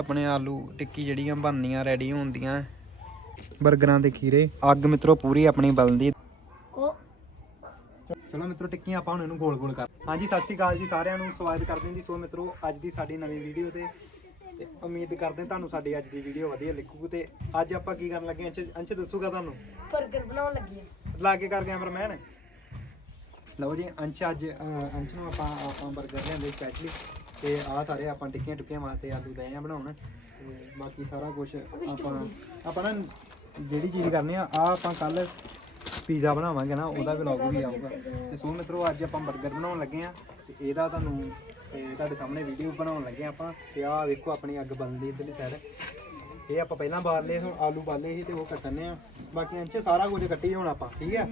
ਆਪਣੇ ਆਲੂ ਟਿੱਕੀ ਜਿਹੜੀਆਂ ਬਣਨੀਆਂ ਰੈਡੀ ਹੁੰਦੀਆਂ ਬਰਗਰਾਂ ਦੇ ਖੀਰੇ। ਅੱਗ ਮਿੱਤਰੋ ਪੂਰੀ ਆਪਣੀ ਬਲਦੀ। ਚਲੋ ਮਿੱਤਰੋ ਟਿੱਕੀਆਂ ਆਪਾਂ ਹੁਣ ਇਹਨੂੰ ਗੋਲ-ਗੋਲ ਕਰ ਹਾਂਜੀ ਸਤਿ ਸ਼੍ਰੀ ਅਕਾਲ ਜੀ ਸਾਰਿਆਂ ਨੂੰ ਸਵਾਗਤ ਕਰਦੇ ਹਾਂ ਜੀ। ਸੋ ਮਿੱਤਰੋ ਅੱਜ ਦੀ ਸਾਡੀ ਨਵੀਂ ਵੀਡੀਓ ਤੇ ਉਮੀਦ ਕਰਦੇ ਤੁਹਾਨੂੰ ਸਾਡੀ ਅੱਜ ਦੀ ਵੀਡੀਓ ਵਧੀਆ ਲੱਗੂਗੀ ਤੇ ਅੱਜ ਆਪਾਂ ਕੀ ਕਰਨ ਲੱਗੇ ਅੰਸ਼ ਅੰਸ਼ ਦੱਸੂਗਾ ਤੁਹਾਨੂੰ? ਬਰਗਰ ਬਣਾਉਣ ਲੱਗੇ ਲਾ ਕੇ ਕਰ ਕੈਮਰਾਮੈਨ। ਲਓ ਜੀ ਅੰਸ਼ ਅੱਜ ਅਹ, ਅੰਸ਼ ਨੂੰ ਆਪਾਂ ਆਪਾਂ ਬਰਗਰ ਲਿਆਂਦੇ ਸਪੈਸ਼ਲੀ ਤੇ ਆਹ ਸਾਰੇ ਆਪਾਂ ਟਿੱਕੀਆਂ ਟੁੱਕੀਆਂ ਵਾਸਤੇ ਆਲੂ ਦਏ ਆ ਬਣਾਉਣ ਤੇ ਬਾਕੀ ਸਾਰਾ ਕੁਝ ਆਪਾਂ ਆਪਾਂ ਨਾ ਜਿਹੜੀ ਚੀਜ਼ ਕਰਨੀ ਆ ਆ ਆਪਾਂ ਕੱਲ ਪੀਜ਼ਾ ਬਣਾਵਾਂਗੇ ਨਾ, ਉਹਦਾ ਵਲੌਗ ਵੀ ਆਊਗਾ। ਤੇ ਸੋ ਮਿੱਤਰੋ, ਅੱਜ ਆਪਾਂ 버ਗਰ ਬਣਾਉਣ ਲੱਗੇ ਆ ਤੇ ਇਹਦਾ ਤੁਹਾਨੂੰ ਤੇ ਤੁਹਾਡੇ ਸਾਹਮਣੇ ਵੀਡੀਓ ਬਣਾਉਣ ਲੱਗੇ ਆ ਆਪਾਂ। ਤੇ ਆਹ ਵੇਖੋ ਆਪਣੀ ਅੱਗ ਬਲਦੀ ਇਧਰਲੀ ਸਾਈਡ ਇਹ ਆਪਾਂ ਪਹਿਲਾਂ ਬਾਲ ਲਏ, ਹੁਣ ਆਲੂ ਬਾਲੇ ਸੀ ਤੇ ਉਹ ਕੱਟਣੇ ਆ। ਬਾਕੀ ਅੰਚ ਸਾਰਾ ਕੁਝ ਕੱਟੀ ਹੁਣ ਆਪਾਂ, ਠੀਕ ਹੈ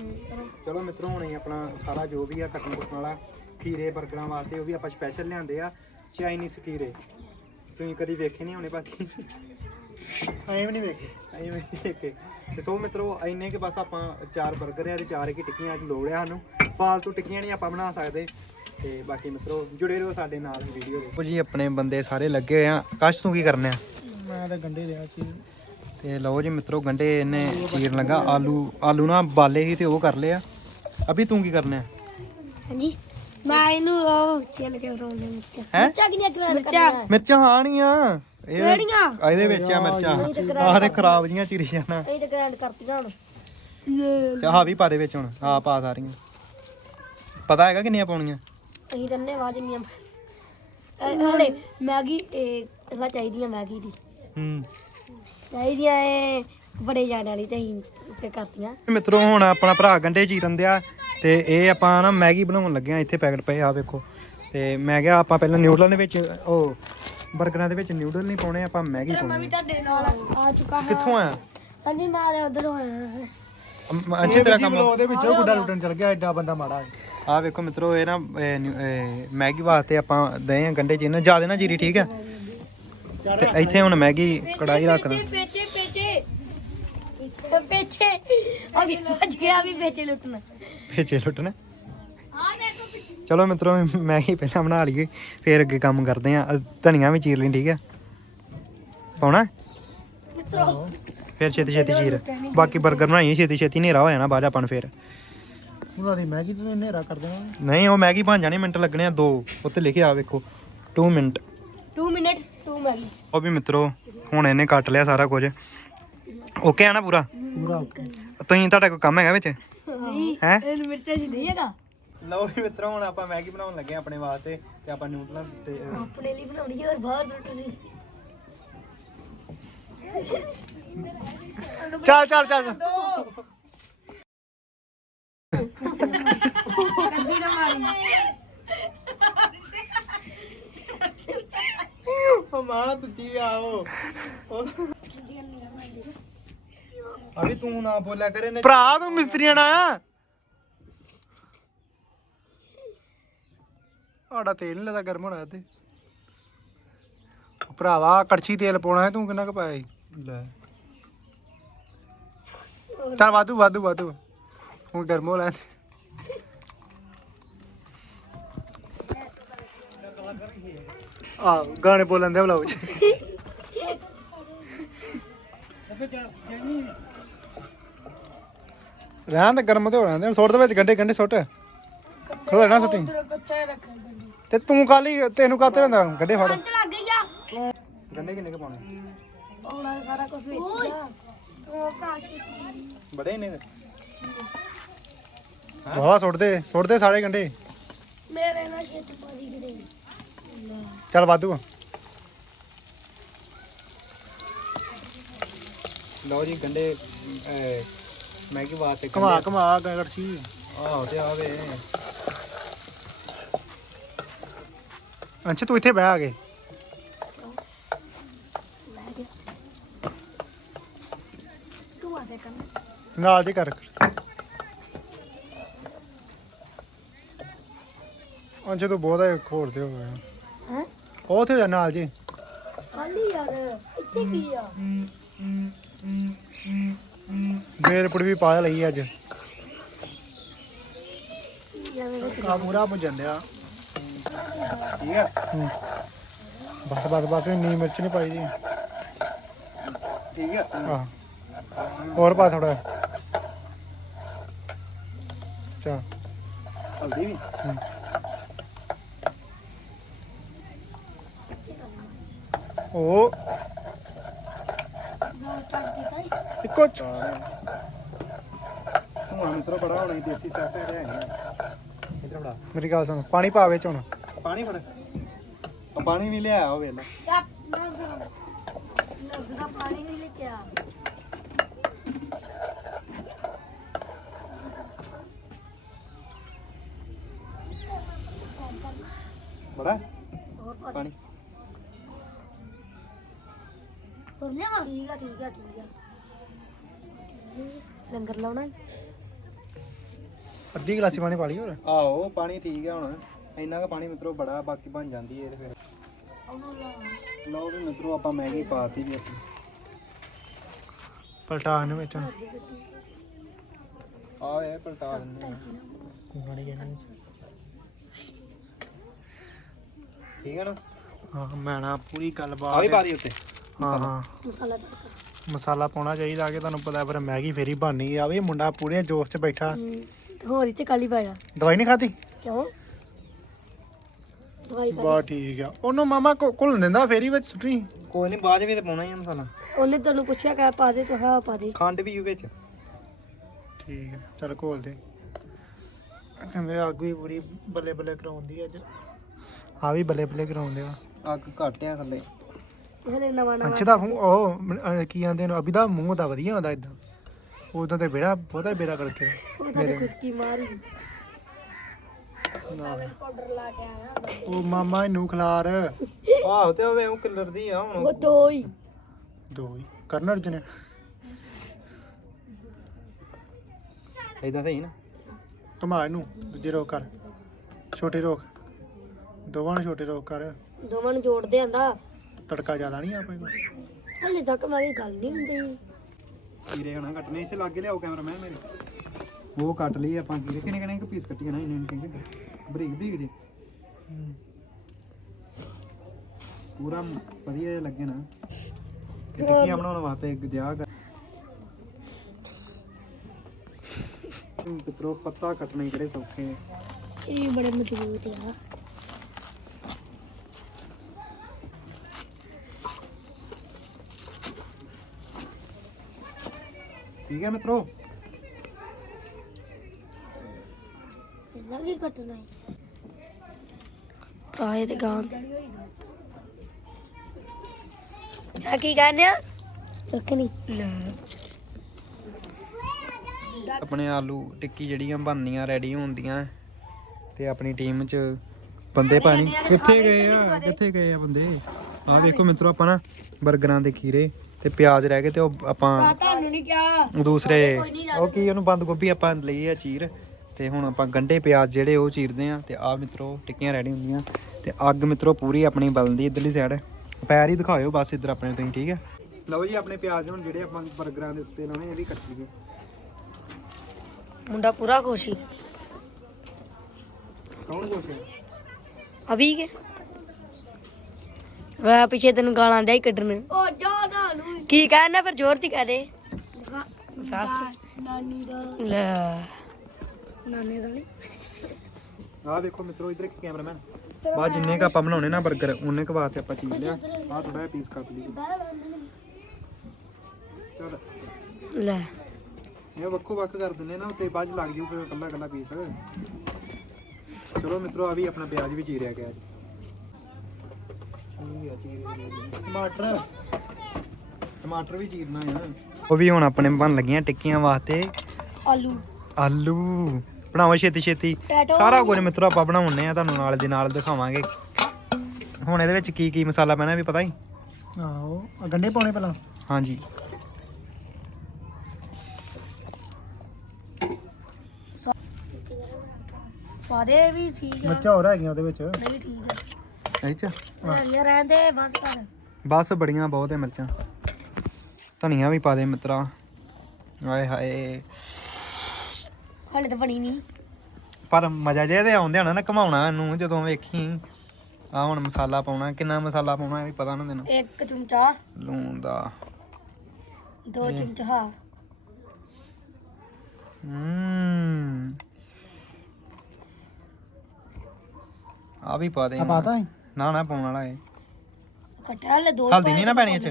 ਚਲੋ ਮਿੱਤਰੋ, ਹੁਣ ਅਸੀਂ ਆਪਣਾ ਸਾਰਾ ਜੋ ਵੀ ਆ, ਕੱਟਣ ਕੁੱਟਣ ਵਾਲਾ ਖੀਰੇ 버ਗਰਾਂ ਵਾਸਤੇ ਉਹ ਵੀ ਆਪਾਂ ਸਪੈਸ਼ਲ ਲਿਆਂਦੇ ਆ। ਚਾਈਨੀਜ਼ ਖੀਰੇ ਤੁਸੀਂ ਕਦੀ ਵੇਖੇ ਨਹੀਂ ਹੋਣੇ ਬਾਕੀ? ਐਂ ਵੀ ਨਹੀਂ ਵੇਖੇ। ਐਂ ਵੀ ਨਹੀਂ ਵੇਖੇ। ਤੇ ਸੋ ਮਿੱਤਰੋ ਇੰਨੇ ਕਿ ਬਸ ਆਪਾਂ ਚਾਰ 버ਗਰ ਆ ਤੇ ਚਾਰ ਕੀ ਟਿੱਕੀਆਂ ਅੱਜ ਲੋੜ ਆ ਸਾਨੂੰ। ਫਾਲਤੂ ਟਿੱਕੀਆਂ ਨਹੀਂ ਆਪਾਂ ਬਣਾ ਸਕਦੇ। ਤੇ ਬਾਕੀ ਮਿੱਤਰੋ ਜੁੜੇ ਰਹੋ ਸਾਡੇ ਨਾਲ ਵੀਡੀਓ ਦੇ। ਜੀ ਆਪਣੇ ਬੰਦੇ ਸਾਰੇ ਲੱਗੇ ਹੋਏ ਆ। ਕਾਸ਼ ਤੂੰ ਕੀ ਕਰਨੇ ਆ? ਮੈਂ ਤਾਂ ਗੰਡੇ ਲਿਆ ਸੀ। ਤੇ ਲਓ ਜੀ ਮਿੱਤਰੋ ਗੰਡੇ ਇਹਨੇ ਚੀਰਨ ਲੱਗਾ ਆਲੂ ਆਲੂ ਨਾ ਬਾਲੇ ਸੀ ਤੇ ਉਹ ਕਰ ਲਿਆ ਅਭੀ ਤੂੰ ਕੀ ਕਰਨਾ ਹਾਂਜੀ। ਮੈਂ ਇਹਨੂੰ ਉਹ ਚੱਲ ਕੇ ਰੋਣੇ ਮਿਰਚਾਂ। ਹੈ? ਮਿਰਚਾਂ ਕਿੰਨੀਆਂ ਗ੍ਰਾਈਂਡ ਕਰਨੀਆਂ? ਮਿਰਚਾਂ ਹਾਣੀਆਂ। ਇਹ ਕਿਹੜੀਆਂ? ਇਹਦੇ ਵਿੱਚ ਆ ਮਿਰਚਾਂ। ਆਹ ਤੇ ਖਰਾਬ ਜੀਆਂ ਚਿਰ ਜਾਣਾ ਇਹ ਤਾਂ ਗ੍ਰਾਈਂਡ ਕਰਤੀਆਂ ਹੁਣ। ਚਾਹ ਵੀ ਪਾ ਦੇ ਵਿੱਚ ਹੁਣ। ਆ ਪਾ ਸਾਰੀਆਂ। ਪਤਾ ਹੈਗਾ ਕਿੰਨੀਆਂ ਪਾਉਣੀਆਂ? ਅਸੀਂ ਦੰਨੇ ਬਾਅਦ ਨਿਯਮ ਹਲੇ ਮੈਗੀ ਇਹ ਇਹਦਾ ਚਾਹੀਦੀਆਂ ਮੈਗੀ ਦੀ। ਹੂੰ। ਚਾਹੀਦੀਆਂ ਇਹ ਬੜੇ ਜਾਣ ਵਾਲੀ ਤੇ ਅਸੀਂ ਫਿਰ ਕਰਤੀਆਂ। ਮਿੱਤਰੋ ਹੁਣ ਆਪਣਾ ਭਰਾ ਗੰਡੇ ਚੀਰਨ ਦਿਆ। ਤੇ ਇਹ ਆਪਾਂ ਨਾ ਮੈਗੀ ਬਣਾਉਣ ਲੱਗੇ ਆ ਇੱਥੇ ਪੈਕਟ ਪਏ ਆ ਵੇਖੋ। ਤੇ ਮੈਂ ਕਿਹਾ ਆਪਾਂ ਪਹਿਲਾਂ ਨਿਊਡਲਾਂ ਦੇ ਵਿੱਚ ਉਹ 버ਗਰਾਂ ਦੇ ਵਿੱਚ ਨਿਊਡਲ ਨਹੀਂ ਪਾਉਣੇ ਆਪਾਂ ਮੈਗੀ ਪਾਉਣੀ ਆ। ਤੁਹਾਡੇ ਨਾਲ ਆ ਚੁੱਕਾ ਹਾਂ। ਕਿੱਥੋਂ ਆਇਆ? ਹਾਂਜੀ ਮੈਂ ਉਧਰੋਂ ਆਇਆ ਅਮ- ਅੱਛੇ ਤੇਰਾ ਕੰਮ ਉਹਦੇ ਵਿੱਚੋਂ ਗੁੱਡਾ ਲੁੱਟਣ ਚਲ ਗਿਆ ਐਡਾ ਬੰਦਾ ਮਾੜਾ ਹੈ। ਆ ਵੇਖੋ ਮਿੱਤਰੋ ਇਹ ਨਾ ਇਹ ਨਿਊ- ਇਹ ਮੈਗੀ ਵਾਸਤੇ ਆਪਾਂ ਦਏ ਆ ਗੰਡੇ ਚੀਰਨ ਜ਼ਿਆਦਾ ਨਾ ਜੀਰੀ ਠੀਕ ਹੈ? ਤੇ ਇੱਥੇ ਹੁਣ ਮੈਗੀ ਕੜਾਈ ਪੇਚੇ ਪੇਚੇ। ਅਭੀ ਭੱਜ ਗਿਆ ਵੀ ਪੇਚੇ ਲੁੱਟਣਾ। ਭੇਜੇ ਲੁੱਟਣ। ਚਲੋ ਮਿੱਤਰੋ ਮੈਗੀ ਪਹਿਲਾਂ ਬਣਾ ਲਈਏ ਫੇਰ ਅੱਗੇ ਕੰਮ ਕਰਦੇ ਆ ਧਨੀਆ ਵੀ ਚੀਰ ਲਈ ਠੀਕ ਹੈ? ਪਾਉਣਾ? ਮਿੱਤਰੋ। ਫੇਰ ਛੇਤੀ ਛੇਤੀ ਚੀਰ। ਬਾਕੀ 버ਗਰ ਬਣਾਈਏ ਛੇਤੀ ਛੇਤੀ ਹਨੇਰਾ ਹੋ ਜਾਣਾ ਬਾਅਦ 'ਚ ਆਪਾਂ ਨੂੰ ਫੇਰ। ਉਹਨਾਂ ਦੀ ਮੈਗੀ ਤੋਂ ਹਨੇਰਾ ਕਰ ਦੇਣਾ। ਨਹੀਂ ਉਹ ਮੈਗੀ ਬਣ ਜਾਣੀ ਮਿੰਟ ਲੱਗਣੇ ਆ ਦੋ। ਉੱਤੇ ਲਿਖਿਆ ਆ ਵੇਖੋ 2 ਮਿੰਟ 2 ਮਿੰਟਸ 2 ਮੈਗੀ ਉਹ ਵੀ ਮਿੱਤਰੋ ਹੁਣ ਇਹਨੇ ਕੱਟ ਲਿਆ ਸਾਰਾ ਕੁਝ। ਓਕੇ ਆ ਨਾ ਪੂਰਾ? ਪੂਰਾ ਤੁਸੀਂ ਤੁਹਾਡਾ ਕੋਈ ਕੰਮ ਹੈਗਾ ਵਿੱਚ? ਨਹੀਂ ਹੈ? ਇਹ ਮਿਰਚਾਂ ਜੀ ਨਹੀਂ ਹੈਗਾ? ਲਓ ਵੀ ਮਿੱਤਰੋ ਹੁਣ ਆਪਾਂ ਮੈਗੀ ਬਣਾਉਣ ਲੱਗੇ ਆ ਆਪਣੇ ਵਾਸਤੇ ਤੇ ਆਪਾਂ ਨਿਊਡਲਾਂ ਤੇ ਆਪਣੇ ਲਈ ਬਣਾਉਣੀ ਹੈ ਔਰ ਬਾਹਰ ਸੁੱਟਣੀ ਚੱਲ ਚੱਲ ਚੱਲ। ਉਹ ਮਾਂ ਤੁੱਜੀ ਆਓ। ਅਭੀ ਤੂੰ ਨਾ ਬੋਲਿਆ ਕਰੇ ਨੇ ਭਰਾ ਤੂੰ ਮਿਸਤਰੀਆਂ ਨਾ ਆੜਾ ਤੇਲ ਨਹੀਂ ਲੱਗਾ ਗਰਮ ਹੋਣਾ ਤੇ ਭਰਾਵਾ ਕੜਛੀ ਤੇਲ ਪਾਉਣਾ ਹੈ ਤੂੰ ਕਿੰਨਾ ਕੁ ਪਾਇਆ ਸੀ? ਲੈ। ਚੱਲ ਵਾਧੂ ਵਾਧੂ ਵਾਧੂ। ਹੁਣ ਗਰਮ ਹੋ ਲੈਣ। ਆ ਗਾਣੇ ਬੋਲਣ ਦੇ ਵਲੌਗ ਚ। ਰਹਿਣ ਦੇ ਗਰਮ ਤੇ ਹੋ ਲੈਂਦੇ ਸੁੱਟ ਦੇ ਵਿੱਚ ਗੰਡੇ ਗੰਡੇ ਸੁੱਟ। ਖਲੋ ਨਾ ਸੁੱਟੀ। ਤੇ ਤੂੰ ਕਾਲੀ ਤੈਨੂੰ ਕਾਤੇ ਰਹਿੰਦਾ ਗੰਡੇ ਫੜ। ਪੰਜ ਲੱਗ ਗਈ ਆ ਗੰਡੇ ਕਿੰਨੇ ਕ ਪਾਉਣੇ? ਉਹਨਾਂ ਸਾਰਾ ਕੁਝ ਵਿੱਚ ਆ ਉਹ ਕਾਸ਼ ਬੜੇ ਨੇ ਵਾਹ ਸੁੱਟ ਦੇ ਸੁੱਟ ਦੇ ਸਾਰੇ ਗੰਡੇ ਮੇਰੇ ਨਾਲ ਛੇਤੀ ਪਾਦੀ ਕਿਤੇ ਚੱਲ ਵਾਧੂ ਆ। ਲਓ ਜੀ ਗੰਡੇ ਅਹ, ਮੈਗੀ ਵਾਸਤੇ ਘੁਮਾ ਘੁਮਾ ਗੜਸੀ ਆਹੋ ਤੇ ਆਵੇ। ਅੰਸ਼ ਤੂੰ ਇੱਥੇ ਬਹਿ ਆ ਕੇ। ਤੂੰ ਆ ਜਾ ਕੰਮ ਨਾਲ ਦੀ ਕਰ। ਅੰਸ਼ ਤੂੰ ਬਹੁਤਾ ਖੋਰਦੇ ਹੋ ਗਏ ਹੈ? ਉਹ ਤੇ ਨਾਲ ਜੀ। ਖਾਲੀ ਯਾਰ ਇੱਥੇ ਕੀ ਆ? ਬੇਲ ਪੁੜੀ ਵੀ ਪਾ ਲਈ ਅੱਜ। ਆ ਪੂਰਾ ਭੁੱਜਣ ਠੀਕ ਆ? ਬਸ ਬਸ ਬਸ ਇੰਨੀ ਮਿਰਚ ਨਹੀਂ ਪਾਈ ਦੀ। ਠੀਕ ਆ? ਆਹ। ਹੋਰ ਪਾ ਥੋੜਾ ਚਾ। ਹਲਦੀ ਵੀ। ਉਹ। ਇੱਕੋ ਚ। ਹੁਣ ਮਿੱਤਰੋ ਬੜਾ ਹੋਣਾ ਸੀ, ਦੇਸੀ ਸੈੱਟ ਹੈ ਰਿਹਾ ਇਧਰ ਬੜਾ ਮੇਰੀ ਗੱਲ ਸੁਣ ਪਾਣੀ ਪਾ ਵਿੱਚ ਹੁਣ। ਪਾਣੀ ਫੜ। ਉਹ ਪਾਣੀ ਨਹੀਂ ਲਿਆਇਆ ਉਹ ਵੇਲਾ ਲੱਗਦਾ ਪਾਣੀ ਨਹੀਂ ਲਿਆ। ਬੜਾ। ਹੋਰ ਪਾ ਪਾਣੀ। ਹੋਰ ਲਿਆ ਠੀਕ ਆ ਠੀਕ ਆ ਠੀਕ ਆ। ਲੰਗਰ ਲਾਉਣਾ? ਅੱਧੀ ਗਲਾਸੀ ਪਾਣੀ ਪਾ ਲਈ ਹੋਰ? ਆਹੋ ਪਾਣੀ ਠੀਕ ਹੈ ਹੁਣ। ਇੰਨਾ ਕੁ ਪਾਣੀ ਮਿੱਤਰੋ ਬੜਾ ਬਾਕੀ ਬਣ ਜਾਂਦੀ ਹੈ ਤੇ ਫਿਰ। ਲਓ ਵੀ ਮਿੱਤਰੋ ਆਪਾਂ ਮੈਗੀ ਪਾਤੀ ਵੀ ਆਪਣੀ ਪਲਟਾ ਇਹਨੂੰ ਵਿੱਚ। ਹੁਣ ਆ ਇਹ ਪਲਟਾ ਦਿੰਦੇ ਆ। ਪਾਣੀ ਕਹਿਣਾ ਠੀਕ ਹੈ ਨਾ? ਹਾਂ ਮੈਂ ਨਾ ਪੂਰੀ ਆ ਵੀ ਗੱਲਬਾਤ ਪਾ ਦੀ ਉੱਤੇ। ਹਾਂ ਹਾਂ ਮਸਾਲਾ। ਦੱਸ ਮਸਾਲਾ ਪਾਉਣਾ ਚਾਹੀਦਾ ਕਿ ਤੁਹਾਨੂੰ ਪਤਾ ਫਿਰ ਮੈਗੀ ਫੇਰੀ ਬਣਨੀ ਆ। ਵੀ ਮੁੰਡਾ ਪੂਰੇ ਜੋਸ਼ 'ਚ ਬੈਠਾ। ਹੋਰ ਇੱਥੇ ਕਾਲੀ ਪਾਇਆ ਦਵਾਈ ਨਹੀਂ ਖਾਧੀ? ਕਿਉਂ? ਦਵਾਈ ਪਾ ਬਾ ਠੀਕ ਆ। ਉਹਨੂੰ ਮਾਮਾ ਘੁਲ ਦਿੰਦਾ ਫੇਰੀ ਵਿੱਚ ਸੁੱਟੀ ਕੋਈ ਨਹੀਂ ਬਾਅਦ ਵਿੱਚ ਤੇ ਪਾਉਣਾ ਹੀ ਆ ਮਸਾਲਾ। ਉਹਨੇ ਤੈਨੂੰ ਪੁੱਛਿਆ ਕਿ ਪਾ ਦੇ ਤੂੰ ਹਾਂ ਪਾ ਦੇ। ਖੰਡ ਵੀ ਵਿੱਚ ਠੀਕ ਆ ਚੱਲ ਘੋਲ ਦੇ। ਕਹਿੰਦੇ ਅੱਗ ਵੀ ਪੂਰੀ ਬੱਲੇ ਬੱਲੇ ਕਰਾਉਂਦੀ ਅੱਜ। ਆ ਵੀ ਬੱਲੇ ਬੱਲੇ ਕਰਾਉਂਦੇ ਆ। ਅੱਗ ਘੱਟ ਆ ਥੱਲੇ। ਹਲੇ ਨਵਾਂ ਨਵਾਂ ਅੱਛਾ ਦਾ ਮੂੰਹ ਉਹ ਅਹ ਕੀ ਆਂਦੇ ਨੇ ਅਭੀ ਦਾ ਮੂੰਹ ਦਾ ਵਧੀਆ ਹੁੰਦਾ ਇਦਾਂ। ਉਦੋਂ ਤੇ ਬੇੜਾ ਬਹੁਤਾ ਬੇੜਾ ਕਰਕੇ। ਉਹਦਾ ਤੇ ਖੁਸ਼ਕੀ ਮਾਰੀ। ਪਾਊਡਰ ਲਾ ਕੇ ਆਇਆ ਉਹ ਮਾਮਾ ਇਹਨੂੰ ਖਿਲਾਰ। ਆਹੋ ਤੇ ਉਹ ਕਲਰ ਦੀ ਆ ਹੁਣ। ਉਹ ਦੋ ਹੀ। ਦੋ ਹੀ। ਕਰਨ ਅਰਜਨ। ਇਦਾਂ ਸਹੀ ਨਾ। ਘੁਮਾ ਇਹਨੂੰ ਦੂਜੇ ਰੋਕ ਕਰ। ਛੋਟੇ ਰੋਕ ਦੋਵਾਂ ਨੂੰ ਛੋਟੇ ਰੋਕ ਕਰ। ਦੋਵਾਂ ਨੂੰ ਜੋੜਦੇ ਆਂਦਾ। ਤੜਕਾ ਜ਼ਿਆਦਾ ਨਹੀਂ ਆਪਣੇ ਕੋਲ। ਹਲੇ ਤੱਕ ਮੇਰੀ ਗੱਲ ਨਹੀਂ ਹੁੰਦੀ। ਕੀਰੇ ਹਣਾ ਕੱਟਨੇ ਇੱਥੇ ਲਾਗੇ ਲਿਆਓ ਕੈਮਰਾਮੈਨ ਮੇਰੇ। ਉਹ ਕੱਟ ਲਈ ਆਪਾਂ ਕੀਰੇ ਕਿੰਨੇ ਕਿੰਨੇ ਪੀਸ ਕੱਟੀਏ ਨਾ, ਇੰਨੇ ਠੀਕ ਬਰੀਕ ਬਰੀਕ ਜੀ ਪੂਰਾ ਵਧੀਆ ਜਿਹਾ ਲੱਗੇ ਨਾ। ਤੇ ਟਿੱਕੀਆਂ ਬਣਾਉਣ ਵਾਸਤੇ ਇੱਕ ਦਿਆ ਕਰ। ਪਿੱਤਰੋ ਪੱਤਾ ਕੱਟਣੇ ਕਿਹੜੇ ਸੌਖੇ ਇਹ ਬੜੇ ਮਜ਼ਬੂਤ ਆ। ਠੀਕ ਹੈ ਮਿੱਤਰੋ? ਕੀ ਕੱਟਣਾ ਹੈ? ਕਾਹੇ ਤੇ ਗਾਂ। ਆ ਕੀ ਕਹਿੰਦੇ ਆ? ਰੱਖਣੀ ਆਪਣੇ ਆਲੂ ਟਿੱਕੀ ਜਿਹੜੀਆਂ ਬਣਨੀਆਂ ਰੈਡੀ ਹੁੰਦੀਆਂ ਤੇ ਆਪਣੀ ਟੀਮ ਚ ਬੰਦੇ ਪਾਣੀ ਕਿੱਥੇ ਗਏ ਆ? ਕਿੱਥੇ ਗਏ ਆ ਬੰਦੇ? ਆਹ ਵੇਖੋ ਮਿੱਤਰੋ ਆਪਾਂ ਨਾ 버ਗਰਾਂ ਦੇ ਖੀਰੇ। ਤੇ ਪਿਆਜ਼ ਰਹਿ ਗਏ ਤੇ ਉਹ ਆਪਾਂ ਤੁਹਾਨੂੰ ਨਹੀਂ ਕਿਹਾ। ਦੂਸਰੇ ਉਹ ਕੀ ਉਹਨੂੰ ਬੰਦ ਗੋਭੀ ਆਪਾਂ ਲਈ ਆ ਚੀਰ ਤੇ ਹੁਣ ਆਪਾਂ ਗੰਡੇ ਪਿਆਜ਼ ਜਿਹੜੇ ਉਹ ਚੀਰਦੇ ਆ ਤੇ ਆ ਮਿੱਤਰੋ ਟਿੱਕੀਆਂ ਰੈਡੀ ਹੁੰਦੀਆਂ ਤੇ ਅੱਗ ਮਿੱਤਰੋ ਪੂਰੀ ਆਪਣੀ ਬਲਦੀ ਇਧਰਲੀ ਸਾਈਡ ਪੈਰ ਹੀ ਦਿਖਾਇਓ ਬਸ ਇੱਧਰ ਆਪਣੇ ਤੁਸੀਂ ਠੀਕ ਹੈ? ਲਓ ਜੀ ਆਪਣੇ ਪਿਆਜ਼ ਹੁਣ ਜਿਹੜੇ ਆਪਾਂ 버ਗਰਾਂ ਦੇ ਉੱਤੇ ਲਾਉਣੇ ਇਹ ਵੀ ਕੱਟ ਲਈਏ। ਮੁੰਡਾ ਪੂਰਾ ਖੁਸ਼ੀ ਕੌਣ ਕੋਸ਼ਿਆ ਅਭੀ ਕੇ? ਵਾ ਪਿੱਛੇ ਤੈਨੂੰ ਗਾਲਾਂ ਦੇ ਹੀ ਕੱਢਣ। ਓ ਜਾ ਨਾ ਨੂੰ ਕੀ ਕਹਿਣਾ ਫਿਰ ਜ਼ੋਰ ਦੀ ਕਹਿ ਦੇ ਫਸ ਨਾਨੀ ਦਾ। ਲੈ। ਨਾਨੀ ਦਾ ਨਹੀਂ ਆਹ ਦੇਖੋ ਮਿੱਤਰੋ ਇਧਰ ਇੱਕ ਕੈਮਰਾਮੈਨ। ਬਾਅਦ ਜਿੰਨੇ ਕ ਆਪਾਂ ਬਣਾਉਣੇ ਨਾ 버ਗਰ ਉਹਨੇ ਕ ਵਾਸਤੇ ਆਪਾਂ ਚੀਜ਼ ਲਿਆ। ਆਹ ਥੋੜਾ ਜਿਹਾ ਪੀਸ ਕੱਟ ਲਈਏ। ਚਲ। ਲੈ। ਇਹ ਵੱਖੋ ਵੱਖ ਕਰ ਦਿੰਨੇ ਨਾ ਉੱਤੇ ਬਾਅਦ 'ਚ ਲੱਗ ਜੂ ਫਿਰ ਕੱਲਾ ਕੱਲਾ ਪੀਸ ਚਲੋ ਮਿੱਤਰੋ ਆ ਵੀ ਆਪਣਾ ਪਿਆਜ਼ ਵੀ ਚੀਰਿਆ ਗਿਆ ਜੀ। ਟਮਾਟਰ। ਟਮਾਟਰ ਵੀ ਚੀਰਨਾ ਆ। ਉਹ ਵੀ ਹੁਣ ਆਪਣੇ ਬਣ ਲੱਗੀਆਂ ਟਿੱਕੀਆਂ ਵਾਸਤੇ। ਆਲੂ। ਆਲੂ। ਬਣਾਓ ਛੇਤੀ ਛੇਤੀ। ਸਾਰਾ ਕੁਝ ਮਿੱਤਰੋ ਆਪਾਂ ਬਣਾਉਣੇ ਆ ਤੁਹਾਨੂੰ ਨਾਲ ਦੇ ਨਾਲ ਦਿਖਾਵਾਂਗੇ। ਹੁਣ ਇਹਦੇ ਵਿੱਚ ਕੀ ਕੀ ਮਸਾਲਾ ਪੈਣਾ ਵੀ ਪਤਾ ਹੀ? ਆਹੋ ਆ ਗੰਡੇ ਪਾਉਣੇ ਪਹਿਲਾਂ। ਹਾਂਜੀ। ਸਵਾਦੇ ਵੀ ਠੀਕ ਆ। ਮਿਰਚਾਂ ਹੋਰ ਹੈਗੀਆਂ ਉਹਦੇ ਵਿੱਚ। ਨਹੀਂ ਠੀਕ ਆ। ਇਹ ਚ? ਯਾਰ ਰਹਿੰਦੇ ਬਸ ਕਰ ਬਸ ਬੜੀਆਂ ਬਹੁਤ ਹੈ ਮਿਰਚਾਂ। ਧਨੀਆ ਵੀ ਪਾ ਦੇ ਮਿੱਤਰਾ। ਆਏ ਹਾਏ। ਹਲੇ ਤਾਂ ਬਣੀ ਨਹੀਂ ਪਰ ਮਜ਼ਾ ਜਿਹਾ ਤੇ ਆਉਂਦੇ ਹੋਣਾ ਨਾ ਘਮਾਉਣਾ ਇਹਨੂੰ ਜਦੋਂ ਵੇਖੀ। ਆ ਹੁਣ ਮਸਾਲਾ ਪਾਉਣਾ ਕਿੰਨਾ ਮਸਾਲਾ ਪਾਉਣਾ ਇਹ ਵੀ ਪਤਾ ਨਾ ਤੈਨੂੰ। ਇੱਕ ਚਮਚਾ। ਲੂਣ ਦਾ। ਦੋ ਚਮਚਾ। ਹੂੰ। ਆ ਵੀ ਪਾ ਦੇ ਆ ਪਾਤਾ ਹੈ? ਨਾ ਨਾ ਪਾਉਣ ਵਾਲਾ ਏ ਲੈ ਦੋ ਹਲਦੀ ਨਹੀਂ ਨਾ ਪੈਣੀ ਇਹ 'ਚ?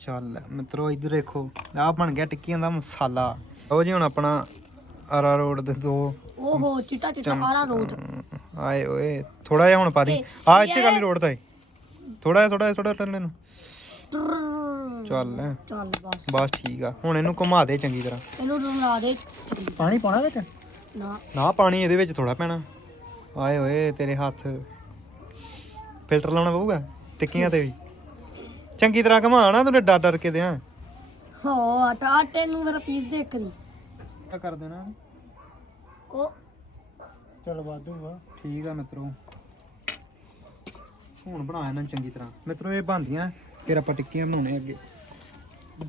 ਚੱਲ ਮਿੱਤਰੋ ਇੱਧਰ ਦੇਖੋ ਆ ਬਣ ਗਿਆ ਟਿੱਕੀਆਂ ਦਾ ਮਸਾਲਾ। ਉਹ ਜੀ ਹੁਣ ਆਪਣਾ ਅਰਾ ਰੋਡ ਦੇ ਦੋ ਓਹੋ ਚਿੱਟਾ ਚਿੱਟਾ ਆਰਾ ਰੋਡ। ਆਏ ਓਏ ਥੋੜਾ ਜਿਹਾ ਹੁਣ ਪਾ ਦੀ। ਆ ਇੱਥੇ ਗੱਲ ਰੋਡ ਤਾਂ ਥੋੜਾ ਜਿਹਾ ਥੋੜਾ ਜਿਹਾ ਥੋੜਾ ਟੱਲੇ ਨੂੰ ਚੱਲ। ਚੱਲ ਬਸ। ਬਸ ਠੀਕ ਆ। ਹੁਣ ਇਹਨੂੰ ਘੁਮਾ ਦੇ ਚੰਗੀ ਤਰ੍ਹਾਂ। ਇਹਨੂੰ ਰਲਾ ਦੇ। ਪਾਣੀ ਪਾਉਣਾ ਵਿੱਚ? ਨਾ। ਨਾ ਪਾਣੀ ਇਹਦੇ ਵਿੱਚ ਥੋੜਾ ਪੈਣਾ। ਆਏ ਓਏ ਤੇਰੇ ਹੱਥ। ਫਿਲਟਰ ਲਾਉਣਾ ਪਊਗਾ ਟਿੱਕੀਆਂ ਤੇ ਵੀ। ਚੰਗੀ ਤਰ੍ਹਾਂ ਘੁਮਾ ਨਾ ਤੂੰ ਡਰ ਡਰ ਕੇ ਦਿਆਂ ਹੋ। ਆਟਾ ਆਟੇ ਨੂੰ ਮੇਰਾ ਪੀਸ ਦੇਖ ਨਹੀਂ ਕਰ ਦੇਣਾ। ਉਹ ਚਲ ਵਾਧੂ ਵਾ ਠੀਕ ਆ ਮਿੱਤਰੋ। ਹੁਣ ਬਣਾ ਇਹਨਾਂ ਨੂੰ ਚੰਗੀ ਤਰ੍ਹਾਂ। ਮਿੱਤਰੋ ਇਹ ਬਣਦੀਆਂ ਫਿਰ ਆਪਾਂ ਟਿੱਕੀਆਂ ਬਣਾਉਣੇ ਅੱਗੇ।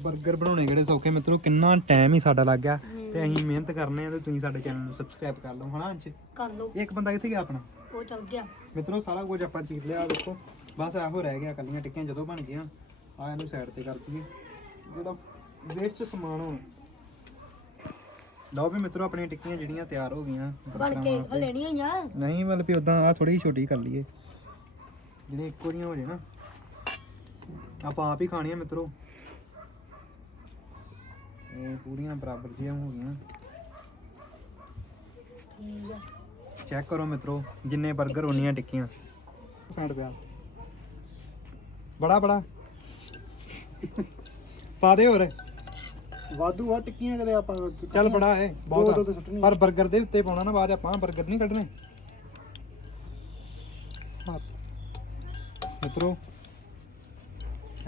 버ਗਰ ਬਣਾਉਣੇ ਕਿਹੜੇ ਸੌਖੇ? ਮਿੱਤਰੋ ਕਿੰਨਾ ਟਾਈਮ ਹੀ ਸਾਡਾ ਲੱਗ ਗਿਆ। ਤੇ ਅਸੀਂ ਮਿਹਨਤ ਕਰਨੇ ਆ ਤੇ ਤੁਸੀਂ ਸਾਡੇ ਚੈਨਲ ਨੂੰ ਸਬਸਕ੍ਰਾਈਬ ਕਰ ਲਓ ਹਨਾ ਅੰਚ ਕਰ ਇੱਕ ਬੰਦਾ ਕਿੱਥੇ ਗਿਆ ਆਪਣਾ? ਉਹ ਚੱਲ ਗਿਆ। ਮਿੱਤਰੋ ਸਾਰਾ ਕੁਝ ਆਪਾਂ ਚੀਰ ਲਿਆ ਦੇਖੋ। ਬਸ ਇਹੋ ਰਹਿ ਗਿਆ ਕੱਲੀਆਂ ਟਿੱਕੀਆਂ ਜਦੋਂ ਬਣ ਗਈਆਂ ਆ ਇਹਨੂੰ ਸਾਈਡ ਤੇ ਕਰ ਦਈਏ। ਜਿਹੜਾ ਵੇਸਟ ਸਮਾਨ ਹੋਣਾ। ਲਓ ਵੀ ਮਿੱਤਰੋ ਆਪਣੀਆਂ ਟਿੱਕੀਆਂ ਜਿਹੜੀਆਂ ਤਿਆਰ ਹੋ ਗਈਆਂ ਬਣ ਕੇ ਹਲੇ ਨਹੀਂ ਆ ਨਹੀਂ ਮਤਲਬ ਵੀ ਉਦਾਂ ਆ ਥੋੜੀ ਛੋਟੀ ਕਰ ਲਈਏ। ਜਿਹੜੇ ਇੱਕੋ ਜੀਆਂ ਹੋ ਜੇ ਨਾ। ਆਪਾਂ ਆਪ ਹੀ ਖਾਣੀਆਂ ਮਿੱਤਰੋ। ਇਹ ਪੂਰੀਆਂ ਬਰਾਬਰ ਜਿਹੀਆਂ ਹੋ ਗਈਆਂ। ਠੀਕ ਆ। चेक करो मित्रों जिन्हें बर्गर होनी टिक्किया बड़ा बड़ा पा दे और वादू वा टिक्किया कद आप चल बड़ा है बहुत दो दो पर बर्गर के उत्ते पाना ना बार बर्गर नहीं कटने मित्रों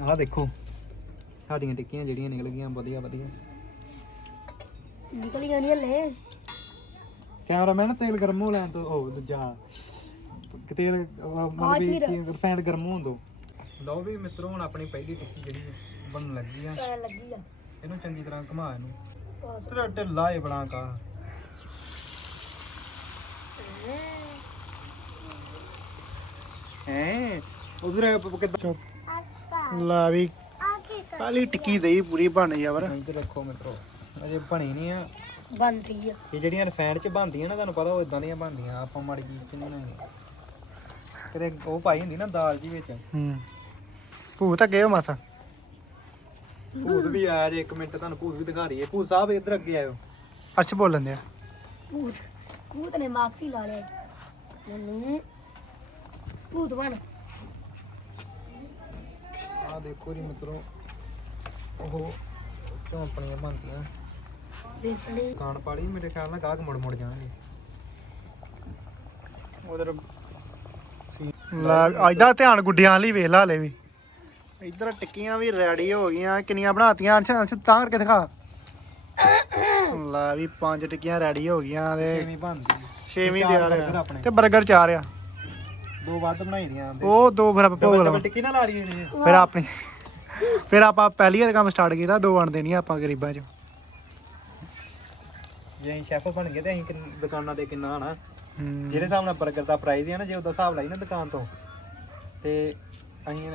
आ देखो साड़िया टिक्किया जड़िया निकल गई वादिया निकलिया नहीं हल्ले ਕੈਮਰਾਮੈਨ ਤੇਲ ਗਰਮ ਹੋ ਲੈਣ ਤੋਂ ਉਹ ਦੂਜਾ ਤੇਲ ਮਤਲਬ ਵੀ ਰਿਫਾਈਨਡ ਗਰਮ ਹੋਣ ਦੋ ਲਓ ਵੀ ਮਿੱਤਰੋ ਹੁਣ ਆਪਣੀ ਪਹਿਲੀ ਟਿੱਕੀ ਜਿਹੜੀ ਬਣਨ ਲੱਗੀ ਆ। ਪੈ ਲੱਗੀ ਆ। ਇਹਨੂੰ ਚੰਗੀ ਤਰ੍ਹਾਂ ਘੁਮਾ ਇਹਨੂੰ। ਤੇਰਾ ਢਿੱਲਾ ਏ ਬਣਾ ਕਾ। ਹੈ? ਉਧਰ ਕਿੱਦਾਂ? ਲਾ ਵੀ। ਪਹਿਲੀ ਟਿੱਕੀ ਦਈ ਪੂਰੀ ਬਣ ਜਾਵਰ ਇੱਧਰ ਰੱਖੋ ਮਿੱਤਰੋ। ਅਜੇ ਬਣੀ ਨਹੀਂ ਆ। ਬੰਦ ਰਹੀ ਆ। ਇਹ ਜਿਹੜੀਆਂ ਰਿਫਾਈਨਡ ਚ ਬਣਦੀਆਂ ਨਾ ਤੁਹਾਨੂੰ ਪਤਾ ਉਹ ਇਦਾਂ ਦੀਆਂ ਬਣਦੀਆਂ ਆਪਾਂ ਮਾੜੀ ਜੀ ਚ ਨਹੀਂ ਬਣਾਈਆਂ ਕਿਤੇ ਉਹ ਪਾਈ ਹੁੰਦੀ ਨਾ ਦਾਲ ਜੀ ਵਿੱਚ। ਹੂੰ। ਭੂਤ ਅੱਗੇ ਹੋ ਮਾਸਾ। ਭੂਤ ਵੀ ਆਇਆ ਜੇ ਇੱਕ ਮਿੰਟ ਤੁਹਾਨੂੰ ਭੂਤ ਵੀ ਦਿਖਾ ਰਹੀਏ ਭੂਤ ਸਾਹਿਬ ਇੱਧਰ ਅੱਗੇ ਆਇਓ। ਅੱਛ ਬੋਲਣ ਦਿਆ। ਭੂਤ ਭੂਤ ਨੇ ਮਾਕਸੀ ਲਾ ਲਿਆ। ਮੈਨੂੰ ਭੂਤ ਬਣ। ਆ ਦੇਖੋ ਜੀ ਮਿੱਤਰੋ ਉਹ ਝੌਂਪਣੀਆਂ ਬਣਦੀਆਂ। ਬੇਸਣੀ। ਦੁਕਾਨ ਪਾਲੀ ਮੇਰੇ ਖਿਆਲ ਨਾਲ ਗਾਹਕ ਮੁੜ ਮੁੜ ਜਾਣਗੇ। ਉਧਰ ਲਾ ਅੱਜ ਦਾ ਧਿਆਨ ਗੁੱਡਿਆਂ ਵਾਲੀ ਵੇਖ ਲਾ ਹਲੇ ਵੀ। ਇੱਧਰ ਟਿੱਕੀਆਂ ਵੀ ਰੈਡੀ ਹੋ ਗਈਆਂ ਕਿੰਨੀਆਂ ਬਣਾਤੀਆਂ ਅੰਸ਼ ਅੰਸ਼ ਤਾਂ ਕਰਕੇ ਦਿਖਾ। ਲਾ ਵੀ ਪੰਜ ਟਿੱਕੀਆਂ ਰੈਡੀ ਹੋ ਗਈਆਂ ਤੇ ਛੇਵੀਂ ਬਣਦੀ burger ਆ। ਆਪਣੇ। ਤੇ 버ਗਰ ਚਾਰ ਆ। ਦੋ ਵੱਧ ਬਣਾਈ ਦੀਆਂ ਆਂਦੇ ਉਹ ਦੋ ਫਿਰ ਆਪਾਂ ਭੋਗ ਲਵਾਂ। ਟਿੱਕੀ ਨਾ ਲਾ ਨੇ। ਫਿਰ ਆਪਣੀ ਫਿਰ ਆਪਾਂ ਪਹਿਲੀ ਵਾਰ ਕੰਮ ਸਟਾਰਟ ਕੀਤਾ ਦੋ ਵੰਡ ਦੇਣੀਆਂ ਆਪਾਂ ਗਰੀਬਾਂ 'ਚ। ਜੇ ਅਸੀਂ ਸ਼ੈਫ ਬਣ ਗਏ ਤੇ ਅਸੀਂ ਕਿੰਨ- ਦੁਕਾਨਾਂ ਤੇ ਕਿੰਨਾ ਹਨਾ? ਹੂੰ। ਜਿਹੜੇ ਹਿਸਾਬ ਨਾਲ 버ਗਰ ਦਾ ਪ੍ਰਾਈਸ ਹੈ ਨਾ ਜੇ ਉਹਦਾ ਹਿਸਾਬ ਲਾਈ ਨਾ ਦੁਕਾਨ ਤੋਂ ਤੇ ਅਸੀਂ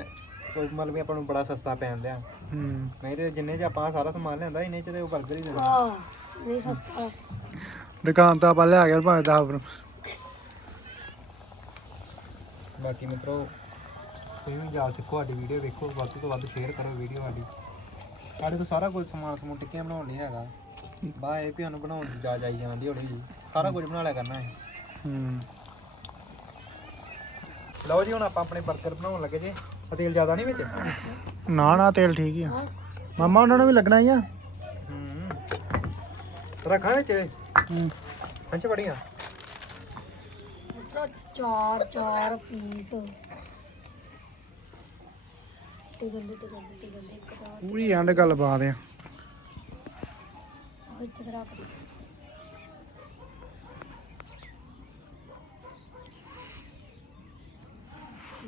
ਕੋਈ ਮਤਲਬ ਵੀ ਆਪਾਂ ਨੂੰ ਬੜਾ ਸਸਤਾ ਪੈਣ ਦਿਆ। ਹੂੰ। ਨਹੀਂ ਤੇ ਜਿੰਨੇ ਚ ਆਪਾਂ ਸਾਰਾ ਸਮਾਨ ਲਿਆਂਦਾ ਇੰਨੇ ਚ ਤੇ ਉਹ 버ਗਰ ਹੀ ਦੇਣਾ। ਨਹੀਂ ਸਸਤਾ। ਦੁਕਾਨ ਤੋਂ ਆਪਾਂ ਲਿਆ ਕੇ ਭਾਵੇਂ 10 ਰੁਪਏ ਬਾਕੀ ਮਿੱਤਰੋ ਤੁਸੀਂ ਵੀ ਜਾ ਸਿੱਖੋ ਸਾਡੀ ਵੀਡੀਓ ਵੇਖੋ ਵੱਧ ਤੋਂ ਵੱਧ ਸ਼ੇਅਰ ਕਰੋ ਵੀਡੀਓ ਸਾਡੀ। ਸਾਡੇ ਕੋਲ ਸਾਰਾ ਕੁਝ ਸਮਾਨ ਸਮੂਨ ਟਿੱਕੀਆਂ ਬਣਾਉਣ ਲਈ ਹੈਗਾ। ਬਾ ਇਹ ਸਾਨੂੰ ਬਣਾਉਣ ਦੀ ਜਾ ਜਾਈ ਜਾਂਦੀ ਹੌਲੀ ਹੌਲੀ। ਸਾਰਾ ਕੁਝ ਬਣਾ ਲਿਆ ਕਰਨਾ ਹੈ ਹੂੰ। ਲਓ ਜੀ ਹੁਣ ਆਪਾਂ ਆਪਣੇ 버ਗਰ ਬਣਾਉਣ ਲੱਗੇ ਜੇ। ਆ ਤੇਲ ਜ਼ਿਆਦਾ ਨਹੀਂ ਵਿੱਚ? ਨਾ ਨਾ ਤੇਲ ਠੀਕ ਹੀ ਆ। ਮਾਮਾ ਉਹਨਾਂ ਨੂੰ ਵੀ ਲੱਗਣਾ ਹੀ ਆ। ਹੂੰ। ਰੱਖਾਂ ਵਿੱਚ? ਹੂੰ। ਅੰਚ ਬੜੀਆਂ ਮਿੱਤਰੋ ਚਾਰ ਚਾਰ ਪੀਸ। ਤੇ ਗੰਦੇ ਤੇ ਗੰਦੇ ਤੇ ਗੰਦੇ ਕਰਾ ਪੂਰੀ ਐਂਡ ਗੱਲ ਬਾਤ ਆ ਇੱਥੇ ਤੇ ਰੱਖ ਦੇ।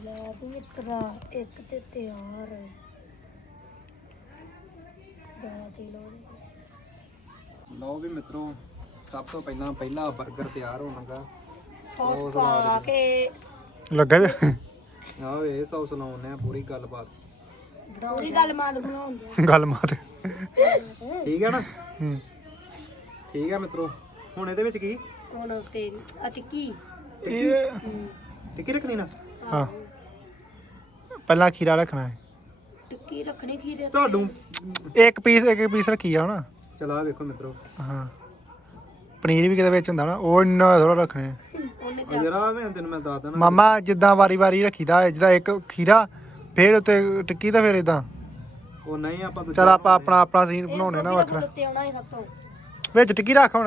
ਲੈ ਵੀ ਮਿੱਤਰਾ ਇੱਕ ਤੇ ਤਿਆਰ। ਦਾ ਤੇ ਲੋ ਲਓ ਵੀ ਮਿੱਤਰੋ ਸਭ ਤੋਂ ਪਹਿਲਾਂ ਪਹਿਲਾ 버ਗਰ ਤਿਆਰ ਹੋਣਾਗਾ। ਸੌਸ ਪਾ ਕੇ। ਲੱਗਾ ਵੀ ਆ ਵੇ ਸੌਸ ਲਾਉਣੇ ਆ ਪੂਰੀ ਗੱਲਬਾਤ। ਪੂਰੀ ਗੱਲ ਮਾਦ ਬਣਾਉਂਦੇ ਗੱਲ ਮਾਤ ਠੀਕ ਹੈ ਨਾ? ਹੂੰ। ਠੀਕ ਹੈ ਮਿੱਤਰੋ। ਹੁਣ ਇਹਦੇ ਵਿੱਚ ਕੀ? ਹੁਣ ਤੇ ਆ ਟਿੱਕੀ। ਇਹ ਟਿੱਕੀ ਰੱਖਣੀ ਨਾ? ਹਾਂ। ਪਹਿਲਾਂ ਖੀਰਾ ਰੱਖਣਾ ਹੈ। ਟਿੱਕੀ ਰੱਖਣੀ ਖੀਰੇ ਤੁਹਾਨੂੰ? ਇੱਕ ਪੀਸ ਇੱਕ ਪੀਸ ਰੱਖੀ ਆ ਹਣਾ। ਚਲਾ ਵੇਖੋ ਮਿੱਤਰੋ। ਹਾਂ। ਪਨੀਰ ਵੀ ਕਿਤੇ ਵਿੱਚ ਹੁੰਦਾ ਨਾ ਉਹ ਇੰਨਾ ਥੋੜਾ ਰੱਖਣੇ ਆ। ਉਹਨੇ ਆ ਜਰਾ ਮੈਂ ਤੈਨੂੰ ਮੈਂ ਦੱਸ ਦਣਾ ਮਾਮਾ ਜਿੱਦਾਂ ਵਾਰੀ ਵਾਰੀ ਰੱਖੀਦਾ ਹੈ, ਜਿੱਦਾਂ ਇੱਕ ਖੀਰਾ ਫਿਰ ਉੱਤੇ ਟਿੱਕੀ ਤਾਂ ਫਿਰ ਇਦਾਂ ਉਹ ਨਹੀਂ ਆਪਾਂ ਦੂਜਾ ਚਲ ਆਪਾਂ ਆਪਣਾ ਆਪਣਾ ਸੀਨ ਬਣਾਉਣੇ ਨਾ ਵੱਖਰਾ। ਉੱਤੇ ਆਉਣਾ ਹੈ ਸਭ ਤੋਂ। ਵਿੱਚ ਟਿੱਕੀ ਰੱਖ ਹੁਣ।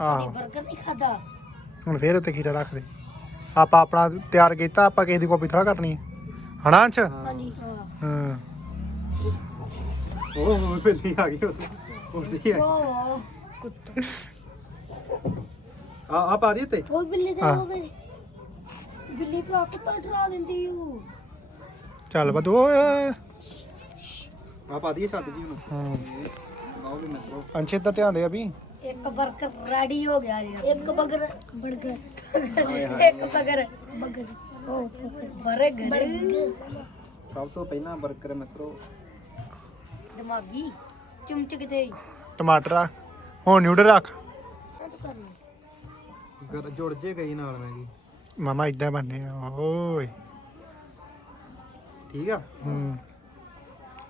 ਆਹੋ। 버ਗਰ ਨਹੀਂ ਖਾਦਾ। ਹੁਣ ਫੇਰ ਉੱਤੇ ਖੀਰਾ ਰੱਖ ਦੇ। ਆਪਾਂ ਆਪਣਾ ਤਿਆਰ ਕੀਤਾ ਆਪਾਂ ਕਿਸੇ ਦੀ ਕਾਪੀ ਥੋੜਾ ਕੱਟਣੀ ਹੈ ਹਣਾ ਅੰਸ਼? ਹਾਂਜੀ ਹਾਂ। ਹਾਂ। ਉਹ ਬਿੱਲੀ ਆ ਗਈ ਉਹ ਉੜਦੀ ਆ? ਉਹ ਕੁੱਤਾ। ਆ ਆ ਪਾ ਦੀ ਉੱਤੇ? ਉਹ ਬਿੱਲੀ ਦੇ ਹਾਂ। ਹੋ ਗਏ ਬਿੱਲੀ ਪਾ ਕੁੱਤਾ ਡਰਾ ਦਿੰਦੀ ਉਹ ਚੱਲ ਬਦੂ ਓਏ ਆ ਪਾ ਦੀ ਛੱਤ ਜੀ ਹੁਣ। ਅੰਸ਼ਿਤ ਦਾ ਧਿਆਨ ਦੇ ਅਭੀ ਇੱਕ ਬਰਗਰ ਰੈਡੀ ਹੋ ਗਿਆ ਜੀ। ਇੱਕ ਬਰਗਰ। ਬਰਗਰ ਇੱਕ ਬਰਗਰ ਬਰਗਰ ਉਹ ਬਰਗਰ। ਸਭ ਤੋਂ ਪਹਿਲਾਂ ਬਰਗਰ ਮਿੱਤਰੋ। ਦਿਮਾਗੀ। ਚਮਚ ਕਿਤੇ ਟਮਾਟਰ ਆ। ਹੁਣ ਨਿਊਡਲ ਰੱਖ। ਗਰ ਜੁੜ ਜੇ ਗਈ ਨਾਲ ਮੈਗੀ ਮਾਮਾ ਇਦਾਂ ਬੰਨੇ ਓਏ। ਠੀਕ ਆ? ਹੂੰ।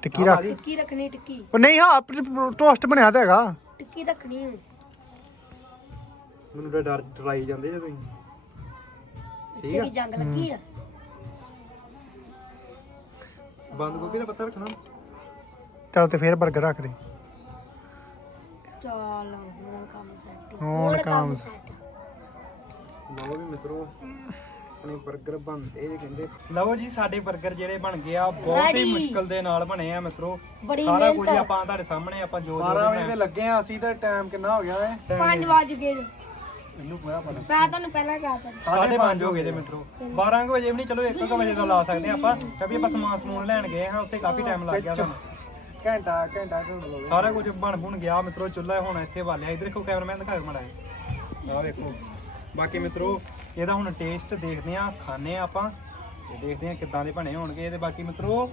ਟਿੱਕੀ ਰੱਖ। ਪਾ। ਟਿੱਕੀ ਰੱਖਣੀ ਟਿੱਕੀ। ਉਹ ਨਹੀਂ ਹਾਂ ਟੋਸਟ ਬਣਿਆ ਤਾਂ ਹੈਗਾ। ਟਿੱਕੀ ਰੱਖਣੀ ਮੈਨੂੰ ਤਾਂ ਡਰ ਡਰਾਈ ਜਾਂਦੇ ਜੇ ਤੁਸੀਂ। ਠੀਕ ਇੱਥੇ ਆ? ਕੀ ਜੰਗ ਲੱਗੀ ਆ। ਬੰਦ ਗੋਭੀ ਦਾ ਪੱਤਾ ਰੱਖਣਾ। ਚੱਲ ਤੇ ਫੇਰ 버ਗਰ ਰੱਖ ਦੇ। ਚੱਲ ਹੁਣ ਕੰਮ ਸੈੱਟ ਹੁਣ ਕੰਮ ਲਓ ਵੀ ਮਿੱਤਰੋ। ਆਪਣੇ 버ਗਰ ਬਣਦੇ ਜੇ ਕਹਿੰਦੇ। ਲਓ ਜੀ ਸਾਡੇ 버ਗਰ ਜਿਹੜੇ ਬਣ ਗਏ ਆ ਬਹੁਤ ਹੀ Ready। ਮੁਸ਼ਕਲ ਦੇ ਨਾਲ ਬਣੇ ਆ ਮਿੱਤਰੋ। ਬੜੀ ਸਾਰਾ ਕੁਝ ਮਿਹਨਤ ਆਪਾਂ ਤੁਹਾਡੇ ਸਾਹਮਣੇ ਆਪਾਂ ਜੋ ਜੋ 12 ਵਜੇ ਦੇ ਲੱਗੇ ਆ ਅਸੀਂ ਤਾਂ ਟਾਈਮ ਕਿੰਨਾ ਹੋ ਗਿਆ ਏ 5 ਵਜ ਗਏ ਮੈਨੂੰ ਪਤਾ ਪਤਾ ਮੈਂ ਤੁਹਾਨੂੰ ਪਹਿਲਾਂ ਕਿਹਾ ਤਾ ਸਾਢੇ ਪੰਜ ਹੋ ਗਏ ਜੇ ਮਿੱਤਰੋ। 12 ਕੁ ਵਜੇ ਵੀ ਨਹੀਂ ਚਲੋ 1 ਕੁ ਵਜੇ ਦਾ ਲਾ ਸਕਦੇ ਆ ਆਪਾਂ ਕਿਉਂਕਿ ਆਪਾਂ ਸਮਾਨ ਸਮੂਨ ਲੈਣ ਗਏ ਹਾਂ ਉੱਥੇ ਕਾਫੀ ਟਾਈਮ ਲੱਗ ਗਿਆ ਸਾਨੂੰ। ਘੰਟਾ ਘੰਟਾ ਢੂੰਡ ਲਓ ਸਾਰਾ ਕੁਝ ਬਣ ਬੁਣ ਗਿਆ ਮਿੱਤਰੋ ਚੁੱਲ੍ਹਾ ਹੁਣ ਇੱਥੇ ਵਾਲਿਆ। ਇਧਰ ਦੇਖੋ ਕੈਮਰਾਮੈਨ ਦਿਖਾਓ ਮੜਾ ਆਹ ਵੇਖੋ ਬਾਕੀ ਮਿੱਤਰੋ ਇਹਦਾ ਹੁਣ ਟੇਸਟ ਦੇਖਦੇ ਆ ਖਾਣੇ ਆ ਆਪਾਂ ਤੇ ਦੇਖਦੇ ਆ ਕਿੱਦਾਂ ਦੇ ਬਣੇ ਹੋਣਗੇ ਤੇ ਬਾਕੀ ਮਿੱਤਰੋ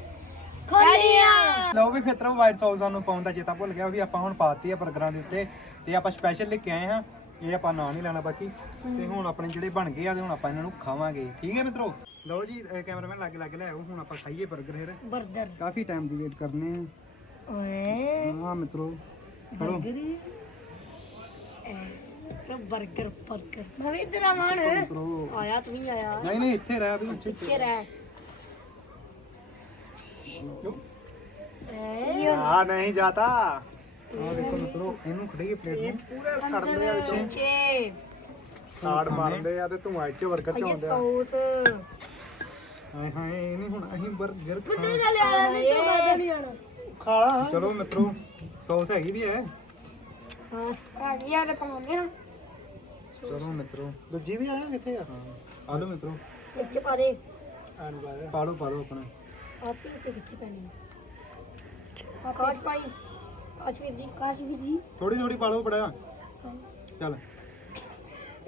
ਖੋਲੀਆਂ ਲਓ ਵੀ ਮਿੱਤਰੋ ਵਾਈਟ ਸੌਸ ਸਾਨੂੰ ਪਾਉਣ ਦਾ ਚੇਤਾ ਭੁੱਲ ਗਿਆ ਉਹ ਵੀ ਆਪਾਂ ਹੁਣ ਪਾਤੀ ਆ 버ਗਰਾਂ ਦੇ ਉੱਤੇ ਤੇ ਆਪਾਂ ਸਪੈਸ਼ਲ ਲੈ ਕੇ ਆਏ ਹਾਂ। ਇਹ ਆਪਾਂ ਨਾਂ ਨਹੀਂ ਲੈਣਾ ਬਾਕੀ। ਤੇ ਹੁਣ ਆਪਣੇ ਜਿਹੜੇ ਬਣ ਗਏ ਆ ਤੇ ਹੁਣ ਆਪਾਂ ਇਹਨਾਂ ਨੂੰ ਖਾਵਾਂਗੇ। ਠੀਕ ਹੈ ਮਿੱਤਰੋ? ਲਓ ਜੀ ਕੈਮਰਾਮੈਨ ਲੱਗ ਲੱਗ ਲੈ ਆਓ ਹੁਣ ਆਪਾਂ ਖਾਈਏ 버ਗਰ ਫਿਰ। ਬਰਗਰ ਕਾਫੀ ਟਾਈਮ ਦੀ ਵੇਟ ਕਰਨੇ ਆ। ਓਏ। ਹਾਂ ਮਿੱਤਰੋ ਚਲੋ ਬਰਗਰ ਬਰਗਰ ਬਰਗਰ। ਮੈਂ ਵੀ ਇੱਧਰ ਆਵਾਂ ਹੁਣ। ਮਿੱਤਰੋ ਆਇਆ ਤੂੰ ਵੀ ਆਇਆ। ਨਹੀਂ ਨਹੀਂ ਇੱਥੇ ਰਹਿ ਵੀ ਪਿੱਛੇ ਰਹਿ। ਆ ਨਹੀਂ ਜਾਤਾ। ਆ ਵੇਖੋ ਮਿੱਤਰੋ ਇਹਨੂੰ ਖੜੀਏ ਪਲੇਟ ਨੂੰ। ਪੂਰੇ ਸੜਦੇ ਆ ਵਿੱਚ ਪਿੱਛੇ। ਸਾੜ ਮਾਰਦੇ ਆ ਤੇ ਧੂਆਂ ਇੱਥੇ 버ਗਰ ਚ ਇਹ ਆਉਂਦਾ। ਸੌਸ। ਹਾਏ ਹਾਏ ਨਹੀਂ ਹੁਣ ਅਸੀਂ 버ਗਰ ਖਾ ਚੱਲ ਆਇਆ ਨਹੀਂ ਤੂੰ ਕਰਦਾ ਨਹੀਂ ਆਣਾ ਖਾਲਾ ਚਲੋ ਮਿੱਤਰੋ ਸੌਸ ਹੈਗੀ ਵੀ ਹੈ। ਹਾਂ ਆ ਗਿਆ ਤੇ ਪਾਉਂਦੇ ਆ। ਚਲੋ ਮਿੱਤਰੋ। ਦੂਜੀ ਵੀ ਆਇਆ ਕਿੱਥੇ ਆ? ਆ ਲਓ ਮਿੱਤਰੋ। ਵਿੱਚ ਪਾ ਦੇ ਆਣ ਬਾਰੇ ਪਾੜੋ ਪਾੜੋ ਆਪਣਾ। ਆਪੇ ਉੱਤੇ ਕਿੱਥੇ ਪੈਣੀ ਆ? ਕਾਸ਼ ਭਾਈ ਕਾਸ਼ਵੀਰ ਜੀ ਕਾਸ਼ਵੀਰ ਜੀ। ਥੋੜੀ ਥੋੜੀ ਪਾੜੋ ਬੜਾ ਚੱਲ।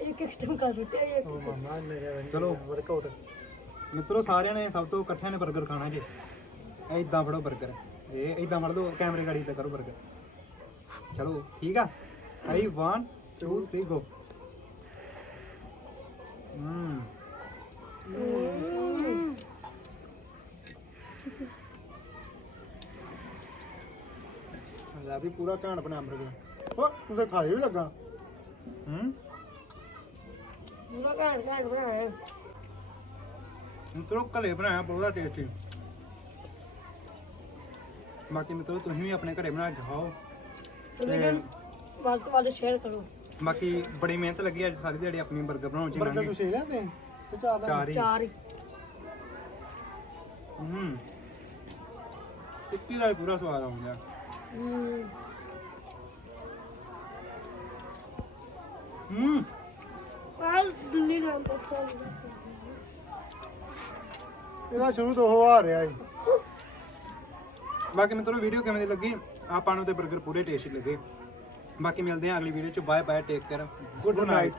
ਇੱਕ ਇੱਕ ਚਮਕਾ ਸੁੱਟਿਆ ਇੱਕ ਉਹ ਮਾਮਾ ਚਲੋ। ਵਰਕਆਊਟ ਮਿੱਤਰੋ ਸਾਰਿਆਂ ਨੇ ਸਭ ਤੋਂ ਇਕੱਠਿਆਂ ਨੇ 버ਗਰ ਖਾਣਾ ਜੀ। ਐਦਾਂ ਫੜੋ 버ਗਰ ਇਹ ਐਦਾਂ ਫੜ ਲਓ ਕੈਮਰੇ ਗਾੜੀ ਤੇ ਕਰੋ 버ਗਰ ਚਲੋ ਠੀਕ ਆ? 5 1 2 3 ਗੋ ਹਮ। ਲੈ ਵੀ ਪੂਰਾ ਘਾਣ ਬਣਿਆ 버ਗਰ ਓ ਤੂੰ ਤਾਂ ਖਾਏ ਵੀ ਲੱਗਾ। ਹਮ? ਪੂਰਾ ਘੈਂਟ ਘੈਂਟ ਬਣਾਇਆ ਮਿੱਤਰੋ ਘਰੇ ਬਣਾਇਆ ਬਹੁਤ ਟੇਸਟੀ ਬਾਕੀ ਮਿੱਤਰੋ ਤੁਸੀਂ ਵੀ ਆਪਣੇ ਘਰੇ ਬਣਾ ਕੇ ਖਾਓ ਵੀਡੀਓ ਵੱਧ ਤੋਂ ਵੱਧ ਸ਼ੇਅਰ ਕਰੋ। ਬਾਕੀ ਬੜੀ ਮਿਹਨਤ ਲੱਗੀ ਅੱਜ ਸਾਰੀ ਦਿਹਾੜੀ ਆਪਣੀ 버ਗਰ ਬਣਾਉਣ ਚ ਬਰਗਰ ਤੁਸੀਂ ਲੈਂਦੇ ਚਾਰ ਹੀ। ਚਾਰ ਹੀ। ਹੂੰ। ਟਿੱਕੀ ਦਾ ਪੂਰਾ ਸਵਾਦ ਆਉਂਦਾ। ਹਮ, ਹੂੰ। ਆਹ ਦੁੱਲੀ ਨਾਲ ਪਸਾ ਇਹਦਾ ਸ਼ੁਰੂ ਤੋਂ ਉਹ ਆ ਰਿਹਾ ਜੀ। ਬਾਕੀ ਮਿੱਤਰੋ ਵੀਡੀਓ ਕਿਵੇਂ ਲੱਗੀ? ਆਪਾਂ ਨੂੰ ਤੇ 버ਗਰ ਪੂਰੇ ਟੇਸਟੀ ਲੱਗੇ। ਬਾਕੀ ਮਿਲਦੇ ਹਾਂ ਅਗਲੀ ਵੀਡੀਓ ਚ। Bye bye take care good night